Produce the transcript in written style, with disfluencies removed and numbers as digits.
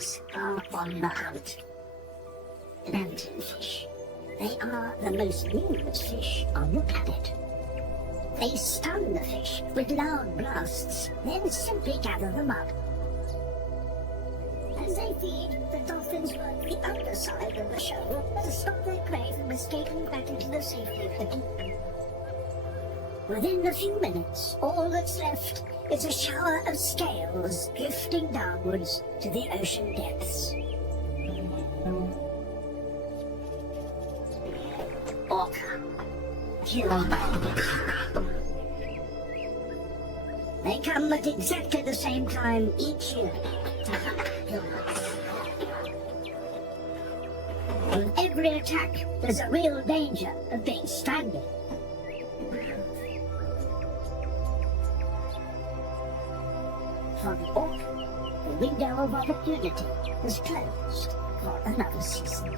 enthusiasts are on the hunt. Lanternfish. They are the most numerous fish on the planet. They stun the fish with loud blasts, then simply gather them up. As they feed, the dolphins work the underside of the shell to stop their prey from escaping back into the safety of the deep. Within a few minutes, all that's left is a shower of scales drifting downwards to the ocean depths. Orca. They come at exactly the same time each year to hunt humans. In every attack, there's a real danger of being stranded. For the orca, the window of opportunity is closed for another season.